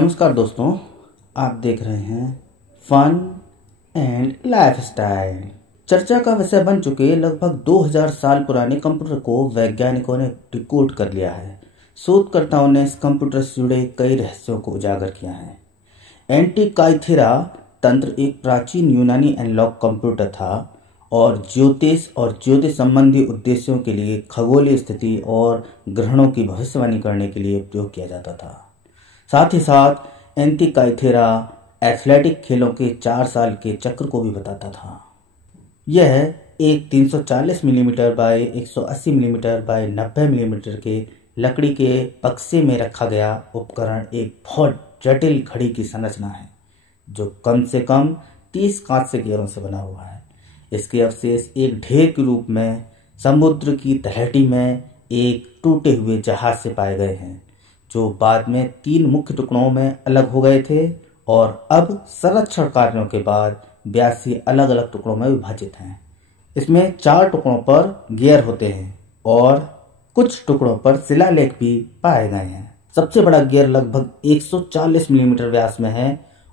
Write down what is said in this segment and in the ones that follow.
नमस्कार दोस्तों, आप देख रहे हैं फन एंड लाइफस्टाइल। चर्चा का विषय बन चुके लगभग 2000 साल पुराने कंप्यूटर को वैज्ञानिकों ने डिकोड कर लिया है। शोधकर्ताओं ने इस कंप्यूटर से जुड़े कई रहस्यों को उजागर किया है। एंटिकाइथेरा तंत्र एक प्राचीन यूनानी एनालॉग कंप्यूटर था और ज्योतिष संबंधी उद्देश्यों के लिए खगोलीय स्थिति और ग्रहणों की भविष्यवाणी करने के लिए उपयोग किया जाता था। साथ ही साथ एंटिकाइथेरा एथलेटिक खेलों के 4 साल के चक्र को भी बताता था। यह एक 340 millimetre by 180 millimetre by 90 millimetre के लकड़ी के बक्से में रखा गया उपकरण एक बहुत जटिल घड़ी की संरचना है जो कम से कम 30 कांस्य के गियरों से बना हुआ है। इसके अवशेष एक ढेर के रूप में समुद्र की तलहटी में एक टूटे हुए जहाज से पाए गए हैं जो बाद में 3 मुख्य टुकड़ों में अलग हो गए थे और अब संरक्षण कार्यों के बाद 82 अलग अलग टुकड़ों में विभाजित हैं। इसमें 4 टुकड़ों पर गियर होते हैं और कुछ टुकड़ों पर शिलालेख भी पाए गए हैं। सबसे बड़ा गियर लगभग 140 मिलीमीटर व्यास में है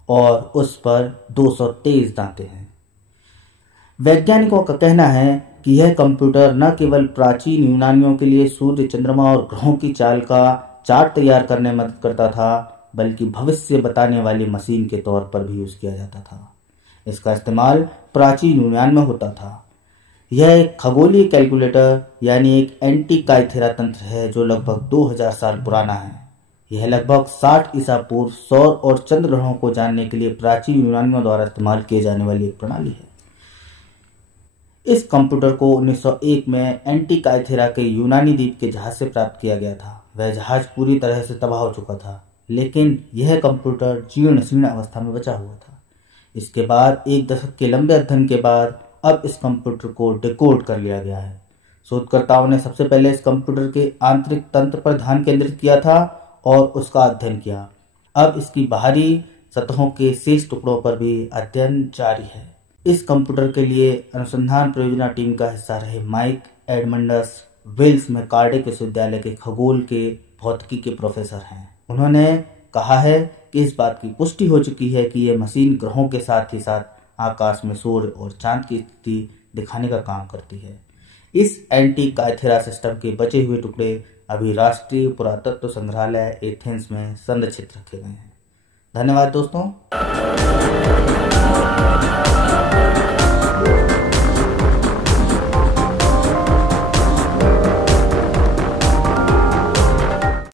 और उस पर 223 दांते हैं। वैज्ञानिकों का कहना है कि यह कंप्यूटर न केवल प्राचीन यूनानियों के लिए सूर्य, चंद्रमा और ग्रहों की चाल का चार्ट तैयार करने में मदद करता था, बल्कि भविष्य बताने वाली मशीन के तौर पर भी यूज किया जाता था। इसका इस्तेमाल प्राचीन यूनान में होता था। यह एक खगोलीय कैलकुलेटर यानी एक एंटिकाइथेरा तंत्र है जो लगभग 2000 साल पुराना है। यह लगभग 60 ईसा पूर्व सौर और चंद्र ग्रहों को जानने के लिए प्राचीन यूनानियों द्वारा इस्तेमाल किए जाने वाली एक प्रणाली है। इस कंप्यूटर को 1901 में एंटिकाइथेरा के यूनानी द्वीप के जहाज से प्राप्त किया गया था। वह जहाज पूरी तरह से तबाह हो चुका था, लेकिन यह कंप्यूटर जीर्ण शीर्ण अवस्था में बचा हुआ था। इसके बाद 1 दशक के लंबे अध्ययन के बाद अब इस कंप्यूटर को डिकोड कर लिया गया है। शोधकर्ताओं ने सबसे पहले इस कंप्यूटर के आंतरिक तंत्र पर ध्यान केंद्रित किया था और उसका अध्ययन किया। अब इसकी बाहरी सतहों के शेष टुकड़ों पर भी अध्ययन जारी है। इस कंप्यूटर के लिए अनुसंधान परियोजना टीम का हिस्सा रहे माइक एडमंडस वेल्स में कार्डिफ विश्वविद्यालय के खगोल के भौतिकी के प्रोफेसर हैं। उन्होंने कहा है कि इस बात की पुष्टि हो चुकी है कि यह मशीन ग्रहों के साथ ही साथ आकाश में सूर्य और चांद की स्थिति दिखाने का काम करती है। इस एंटिकाइथेरा सिस्टम के बचे हुए टुकड़े अभी राष्ट्रीय पुरातत्व संग्रहालय एथेंस में संरक्षित रखे गए हैं। धन्यवाद दोस्तों।